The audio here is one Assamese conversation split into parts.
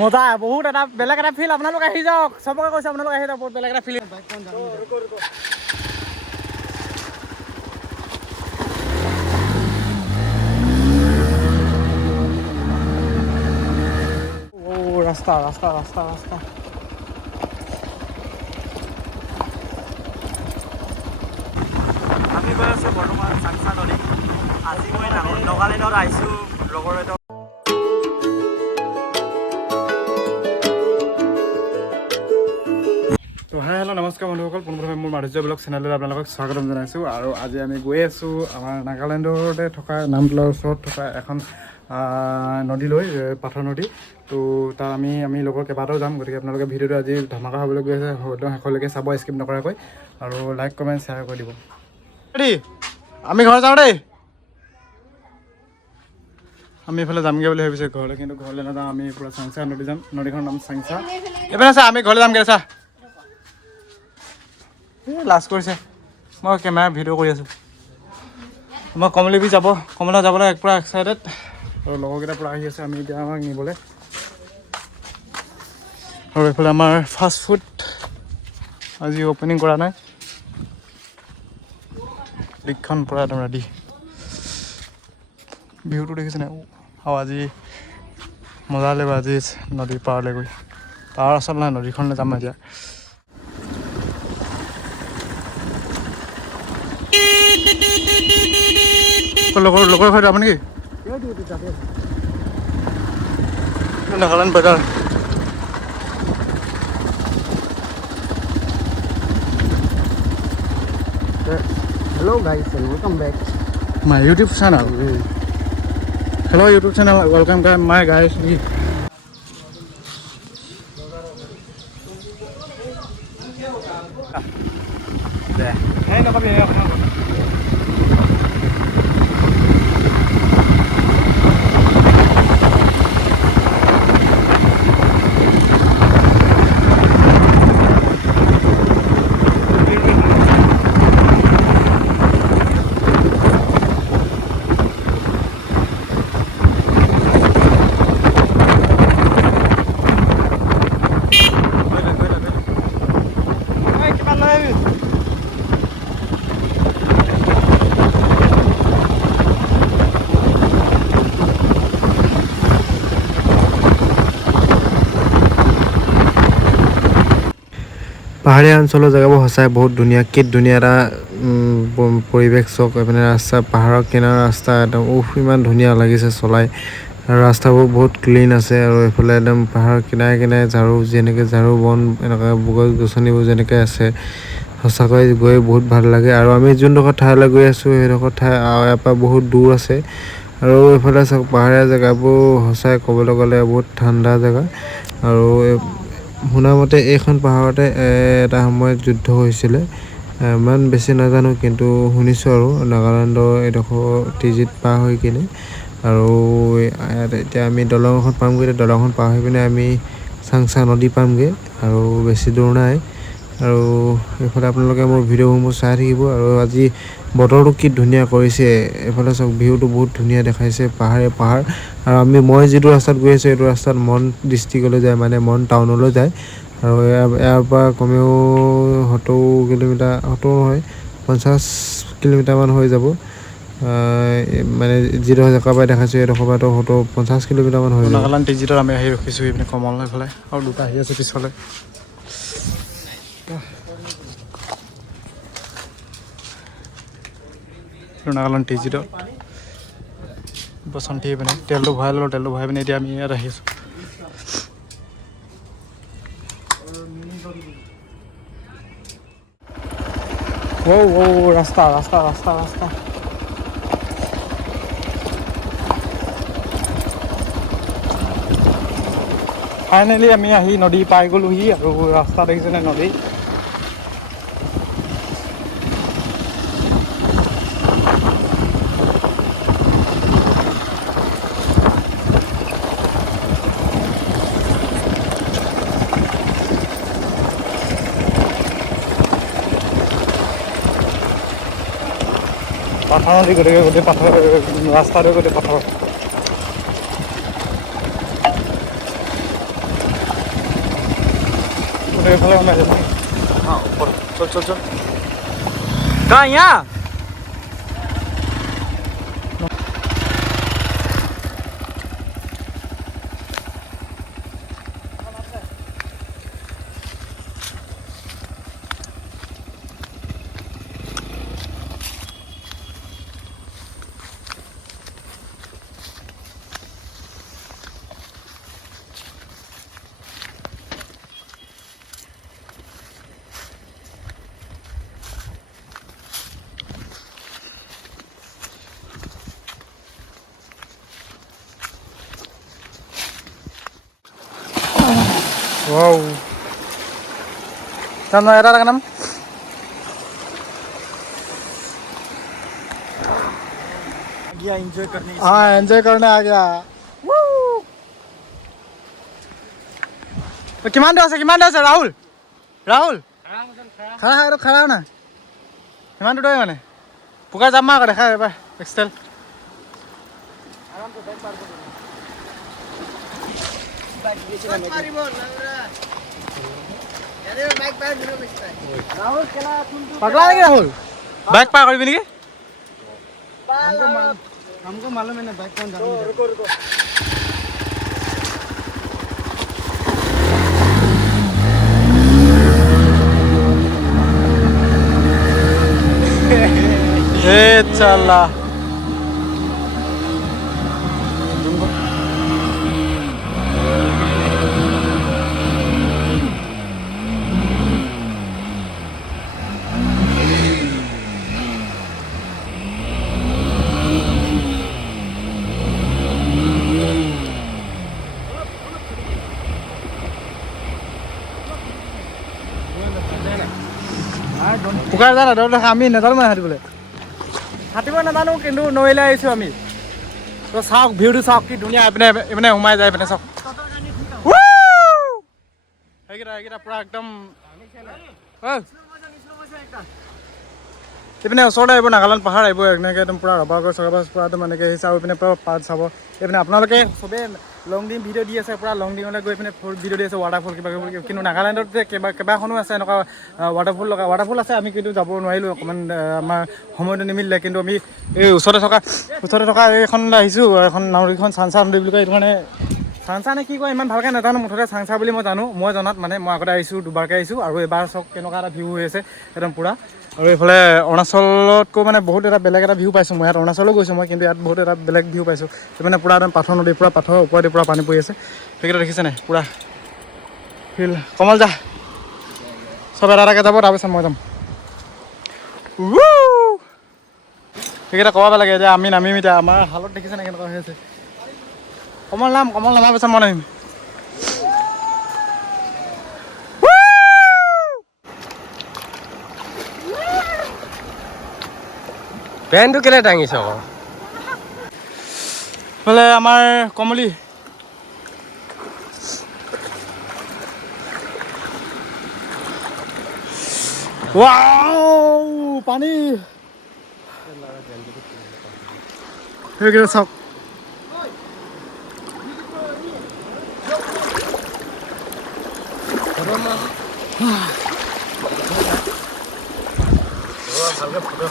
মজা বহুত এটা বেলেগ এটা ফিল আপোনালোকে আহি যাওক চবকে কৈছে আপোনালোকে আহি যাওক বহুত বেলেগ এটা ফিল ৰাস্তা ৰাস্তা ৰাস্তা ৰাস্তা আমি গৈ আছোঁ বৰ্তমান চাংচা নদী আজি মই নাগালেণ্ডত আহিছোঁ লগৰ এটা তো হাই হেল্ল' নমস্কাৰ বন্ধুসকল পোনপ্ৰথমে মোৰ মাধুৰ্য ব্লগ চেনেললৈ আপোনালোকক স্বাগতম জনাইছোঁ আৰু আজি আমি গৈ আছোঁ আমাৰ নাগালেণ্ডতে থকা নামতলাৰ ওচৰত থকা এখন নদীলৈ পাথৰ নদী তো তাত আমি লগৰ কেইবাটাও যাম গতিকে আপোনালোকে ভিডিঅ'টো আজি ধমাকা হ'বলৈ গৈ আছে একদম শেষলৈকে চাব স্কিপ নকৰাকৈ আৰু লাইক কমেণ্ট শ্বেয়াৰ কৰি দিব দেই আমি ঘৰ যাওঁ দেই আমি এইফালে যামগৈ বুলি ভাবিছোঁ ঘৰলৈ কিন্তু ঘৰলৈ নাযাওঁ আমি পূৰা চাংচা নদী যাম নদীখনৰ নাম চাংচা এইফালে চা আমি ঘৰলৈ যামগৈ চা লাষ্ট কৰিছে মই কেমেৰা ভিডিঅ' কৰি আছোঁ মই কমলিবি যাব কমলা যাবলৈ পূৰা এক্সাইটেড আৰু লগৰকেইটা পূৰা আহি আছে আমি এতিয়া আমাক নিবলৈ আৰু এইফালে আমাৰ ফাষ্ট ফুড আজি অ'পেনিং কৰা নাই লিকখন পূৰা একদম ৰেডি ভিউটো দেখিছেনে আৰু আজি মজা লাগিব আজি নদীৰ পাৰলৈ গৈ পাৰ আচল নাই নদীখনলৈ যাম এতিয়া লগৰ ঘৰ যাব নেকি নাগালেণ্ড বজাৰ Hello guys and welcome back my YouTube channel. Hello YouTube channel, welcome to my guys. Hey, no papi, পাহাৰীয়া অঞ্চলৰ জেগাবোৰ সঁচাই বহুত ধুনীয়া কি ধুনীয়া এটা পৰিৱেশ চক মানে ৰাস্তা পাহাৰৰ কিনাৰৰ ৰাস্তা একদম ইমান ধুনীয়া লাগিছে চলাই আৰু ৰাস্তাবোৰ বহুত ক্লিন আছে আৰু এইফালে একদম পাহাৰৰ কিনাৰে কিনাৰে ঝাৰু যেনেকৈ ঝাৰু বন এনেকুৱা গছ গছনিবোৰ যেনেকৈ আছে সঁচাকৈ গৈ বহুত ভাল লাগে আৰু আমি যোনডোখৰ ঠাইলৈ গৈ আছোঁ সেইডোখৰ ঠাই ইয়াৰ পৰা বহুত দূৰ আছে আৰু এইফালে চাওক পাহাৰীয়া জেগাবোৰ সঁচাই ক'বলৈ গ'লে বহুত ঠাণ্ডা জেগা আৰু শুনামতে এইখন পাহাৰতে এটা সময়ত যুদ্ধ হৈছিলে ইমান বেছি নাজানো কিন্তু শুনিছোঁ আৰু নাগালেণ্ডৰ এইডোখৰ টিজিত পাৰ হৈ কিনে আৰু এতিয়া আমি দলং এখন পামগৈ দলংখন পাৰ হৈ পিনে আমি চাংচা নদী পামগৈ আৰু বেছি দূৰ নাই আৰু এইফালে আপোনালোকে মোৰ ভিডিঅ'সমূহ চাই থাকিব আৰু আজি বতৰটো কি ধুনীয়া কৰিছে এইফালে চাওক ভিউটো বহুত ধুনীয়া দেখাইছে পাহাৰ আৰু মই যিটো ৰাস্তাত গৈ আছোঁ এইটো ৰাস্তাত মন ডিষ্ট্ৰিক্টলৈ যায় মানে মন টাউনলৈ যায় আৰু ইয়াৰ পৰা কমেও 70 কিলোমিটাৰ 70 নহয় 50 কিলোমিটাৰমান হৈ যাব মানে যিডোখৰ জেগাৰ পৰা দেখাইছোঁ এইডোখৰ পৰা 50 কিলোমিটাৰমান হৈ যাব নাগালেণ্ড টিজিতত আমি আহি ৰখিছোঁ এইপিনে কমল এইফালে আৰু দুটা আহি আছে পিছফালে নাগালেণ্ড টিজিতত বসন্তি পিনে তেলটো ভৰাই ল'লোঁ তেলটো ভৰাই পিনে এতিয়া আমি ইয়াত আহিছোঁ ৰাস্তা ৰাস্তা ৰাস্তা ৰাস্তা ফাইনেলি আমি আহি নদী পাই গ'লোহি আৰু ৰাস্তা দেখিছেনে নদী পাথৰ নদী গতিকে গোটেই পাথৰ ৰাস্তাটো গোটেই পাথৰ এইফালে ওলাই যাব চল চল চল कहाँ यहाँ wow sama era kan गया एंजॉय करने हाँ एंजॉय करने आ गया किमान আছে राहुल राहुल खड़ा है खड़ा ना किमान दो माने पुकार जाम मा देखा एबार एक्सटेल पगला है राहुल बाइक पार कर भी नहीं हमको मालूम है ना बाइक कौन रुको रुको चला পুকাৰ জানা দেখা আমি নেজানো মানে হাতিবলৈ হাতিব নাজানো কিন্তু নৈলে আহিছোঁ আমি তো চাওক ভিউটো চাওক কি ধুনীয়া এইপিনে এইপিনে সোমাই যায় এইপিনে চাওক সেইকেইটা পূৰা একদম এইপিনে ওচৰতে আহিব নাগালেণ্ড পাহাৰ আহিব এনেকৈ একদম পূৰা ৰবাৰ গছ পূৰা একদম এনেকৈ আহিছে আৰু এইপিনে পূৰা পাৰ্ক চাব এইপিনে আপোনালোকে চবেই লং ডিং ভিডিঅ' দি আছে পূৰা লং ডিঙলৈ গৈ পিনে ভিডিঅ' দি আছে ৱাটাৰফল কিবা কিবি কিন্তু নাগালেণ্ডত যে কেইবাখনো আছে এনেকুৱা ৱাটাৰফল আছে আমি কিন্তু যাব নোৱাৰিলোঁ অকণমান আমাৰ সময়টো নিমিলিলে কিন্তু আমি এই ওচৰতে থকা এইখনলৈ আহিছোঁ এখন নাওৰীখন চাংচা নদী বুলি কয় এইটো মানে চাংচা নে কি কয় ইমান ভালকৈ নাজানো মুঠতে চাংচা বুলি মই জনাত মানে মই আগতে আহিছোঁ দুবাৰকৈ আহিছোঁ আৰু এবাৰ চাওক কেনেকুৱা এটা ভিউ হৈ আছে একদম পূৰা আৰু এইফালে অৰুণাচলতকৈ মানে বহুত এটা বেলেগ এটা ভিউ পাইছোঁ মই ইয়াত অৰুণাচলো গৈছোঁ মই কিন্তু ইয়াত বহুত এটা বেলেগ ভিউ পাইছোঁ মানে পূৰা একদম পাথৰ নদী পূৰা পাথৰ ওপৰেদি পূৰা পানী পৰি আছে সেইকেইটা দেখিছে নাই পূৰা ফিল কমল যা চব এটাকে যাব তাৰপিছত মই যাম সেইকেইটা ক'ব লাগে এতিয়া আমি নামিম এতিয়া আমাৰ হালত দেখিছে নাই কেনেকুৱা হৈ আছে কমল নামাৰ পিছত মই নামিম পেনটো কেলে দাঙিছ আকৌ বোলে আমাৰ কমলি ৱাও পানী সেইকেইটা চাওক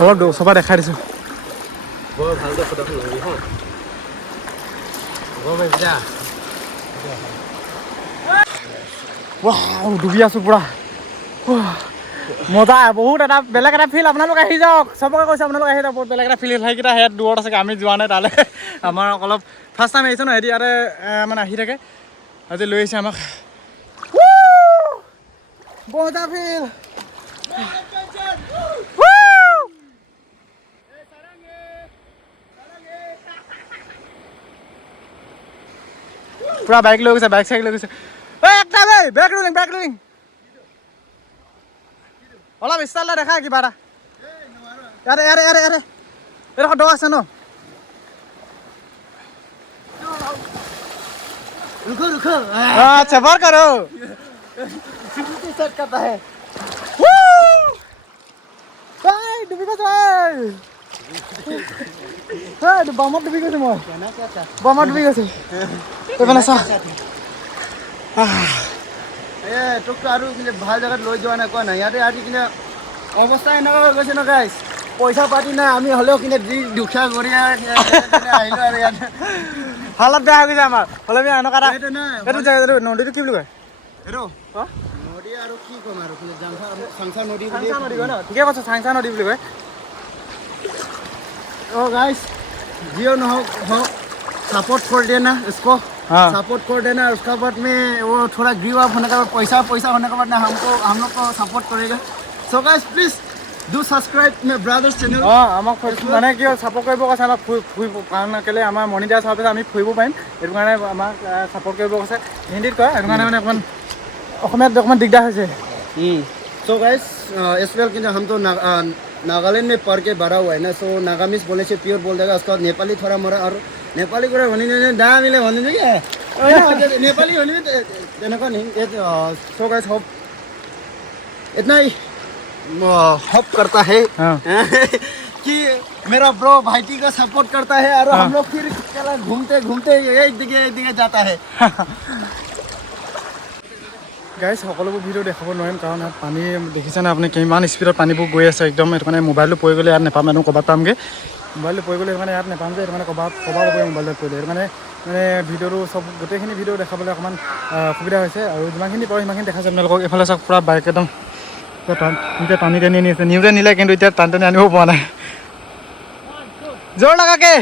অলপ চফা দেখাই দিছোঁ বৰ ভালকৈ ফটোখন ল'বি হা ৱাও ডুবি আছোঁ পূৰা মজা বহুত এটা বেলেগ এটা ফিল আপোনালোক আহি যাওক চবকে কৈছে আপোনালোক আহি যাওক বহুত বেলেগ এটা ফিল সেইকেইটা সেয়াত দূৰত আছে আমি যোৱা নাই তালৈ আমাৰ অলপ ফাৰ্ষ্ট টাইম আহিছোঁ ন সিহঁতি ইয়াতে মানে আহি থাকে আজি লৈ আহিছে আমাক মজা ফিল পূৰা বাইক লৈ গৈছে বাইক চাইক লৈ গৈছে একদম এই বেক ৰোলিং অলপ ষ্টাইল দেখা কিবা এটা ইয়াৰে এইডোখৰ দ আছে ন আচ্ছা বৰ কৰো ডুবি গৈছো বামত ডুবি গৈছো মই বামত ডুবি গৈছো এইফালে চা তোকতো আৰু কিন্তু ভাল জেগাত লৈ যোৱা নাই কোৱা নাই ইয়াতে আজি কিন্তু অৱস্থা এনেকুৱা হৈ গৈছে ন গাইছ পইচা পাতি নাই আমি হ'লেও কিন্তু দুখীয়া কৰি আহিলোঁ আৰু ইয়াতে হালত বেয়া হৈ গৈছে আমাৰ হ'লে আমি এনেকুৱা এটা এইটো নাই এইটো জেগা নদীটো কি বুলি কয় এইটো অঁ নদী আৰু কি ক'ম আৰু কিন্তু চাংচা নদী বুলি চাংচা নদী কয় ন ঠিকে কৈছে চাংচা নদী বুলি কয় ओ गाइस जियो न हो सपोर्ट कर देना इसको हाँ सपोर्ट कर देना उसका बाद में वो थोड़ा ग्रीव अप होने के बाद पैसा होने के बाद ना हम लोग को सपोर्ट करेगा so guys please do subscribe my brothers channel অঁ আমাক মানে কি হ'ল ছাপৰ্ট কৰিব কৈছে আমাক ফুৰিব কাৰণ কেলৈ আমাৰ মনিটাইজ হোৱাৰ পিছত আমি ফুৰিব পাৰিম সেইটো কাৰণে আমাক ছাপৰ্ট কৰিব কৈছে হিন্দীত কয় সেইটো কাৰণে মানে অকণমান অসমীয়াত অকণমান দিগদাৰ হৈছে सो गाइस इस वेल कि हम तो नागालैंड में पढ़ के बड़ा हुआ है ना सो नागामीज बोले से प्योर बोल देगा उसका नेपाली थोड़ा मोरा और नेपाली कुरा भनिदिने दा मिले भनिदिन्छ क्या नेपाली भने তেনেকুৱা नहीं सो गाइस होप इतना ही होप करता है हाँ कि मेरा ब्रो भाईटी को सपोर्ट करता है और हम लोग फिर घूमते घूमते एक दिखे जाता है গাইজ সকলোবোৰ ভিডিঅ' দেখাব নোৱাৰিম কাৰণ ইয়াত পানী দেখিছেনে আপুনি কিমান স্পীডত পানীবোৰ গৈ আছে একদম সেইটো কাৰণে মোবাইলটো পৰি গ'লে ইয়াত নাপাম এনেও ক'ৰবাত পামগৈ মোবাইলটো পৰি গ'লে সেইটো কাৰণে ইয়াত নাপাম যে সেইটো কাৰণে ক'ৰবাত পৰি মোবাইলটো পৰিলে সেইটো কাৰণে মানে ভিডিঅ'টো চব গোটেইখিনি ভিডিঅ' দেখাবলৈ অকণমান অসুবিধা হৈছে আৰু যিমানখিনি পাৰোঁ সিমানখিনি দেখাইছে আপোনালোকক এইফালে চাওক পূৰা বাইক একদম এতিয়া টানি টানি আনি আছে নিউজে নিলে কিন্তু এতিয়া টানি টানি আনিব পৰা নাই জোৰ লগাকে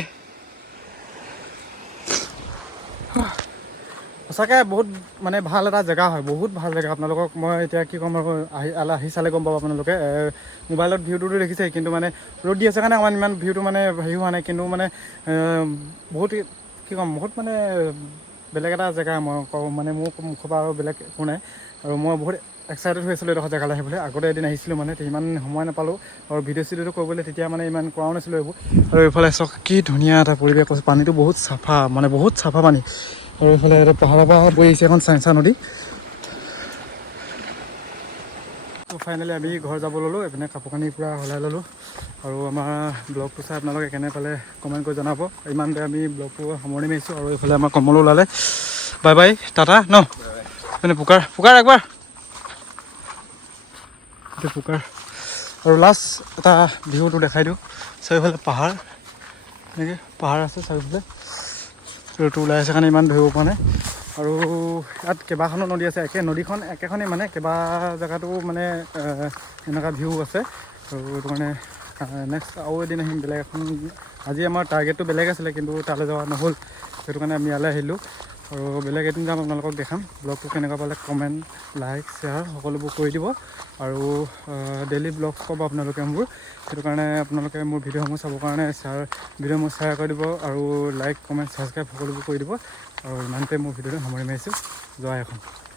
সঁচাকৈ বহুত মানে ভাল এটা জেগা হয় বহুত ভাল জেগা আপোনালোকক মই এতিয়া কি ক'ম আৰু আহি চালে গম পাব আপোনালোকে মোবাইলত ভিউটোতো দেখিছে কিন্তু মানে ৰ'দ দি আছে কাৰণে অকণমান ইমান ভিউটো মানে হেৰি হোৱা নাই কিন্তু মানে বহুত কি ক'ম বহুত মানে বেলেগ এটা জেগা মই কওঁ মানে মোৰ মুখৰ পৰা আৰু বেলেগ একো নাই আৰু মই বহুত এক্সাইটেড হৈ আছিলোঁ এইডোখৰ জেগালৈ আহিবলৈ আগতে এদিন আহিছিলোঁ মানে ইমান সময় নাপালোঁ আৰু ভিডিঅ' চিডিঅ'টো কৰিবলৈ তেতিয়া মানে ইমান কৰাও নাছিলোঁ এইবোৰ আৰু এইফালে চাওক কি ধুনীয়া এটা পৰিৱেশ কৈছোঁ পানীটো বহুত চাফা মানে বহুত চাফা পানী আৰু এইফালে পাহাৰৰ পৰা বৈ আহিছে এখন চাংচা নদী তো ফাইনেলি আমি ঘৰ যাব ল'লোঁ এইপিনে কাপোৰ কানি পূৰা সলাই ল'লোঁ আৰু আমাৰ ব্লগটো চাই আপোনালোকে কেনে পালে কমেণ্ট কৰি জনাব ইমানতে আমি ব্লগটো সামৰণি মাৰিছোঁ আৰু এইফালে আমাৰ কমলো ওলালে বাই বাই টাটা ন মানে পুকাৰ একবাৰ এইটো পুকাৰ আৰু লাষ্ট এটা ভিউটো দেখাই দিওঁ চাৰিওফালে পাহাৰ এনেকৈ পাহাৰ আছে চাৰিওফালে ৰ'দটো ওলাই আছে কাৰণে ইমান ধৰিব পৰা নাই আৰু ইয়াত কেইবাখনো নদী আছে নদীখন একেখনেই মানে কেইবা জেগাতো মানে এনেকুৱা ভিউ আছে আৰু সেইটো কাৰণে নেক্সট আৰু এদিন আহিম বেলেগ এখন আজি আমাৰ টাৰ্গেটটো বেলেগ আছিলে কিন্তু তালৈ যোৱা নহ'ল সেইটো কাৰণে আমি ইয়ালৈ আহিলোঁ আৰু বেলেগ এদিন যাম আপোনালোকক দেখাম ব্লগটো কেনেকুৱা পালে কমেণ্ট লাইক শ্বেয়াৰ সকলোবোৰ কৰি দিব আৰু ডেইলি ব্লগ পাব আপোনালোকে মোৰ সেইটো কাৰণে আপোনালোকে মোৰ ভিডিঅ'সমূহ চাবৰ কাৰণে ভিডিঅ'সমূহ শ্বেয়াৰ কৰি দিব আৰু লাইক কমেণ্ট ছাবস্ক্ৰাইব সকলোবোৰ কৰি দিব আৰু ইমানতে মোৰ ভিডিঅ'টো সামৰি মাৰিছোঁ জয় অসম।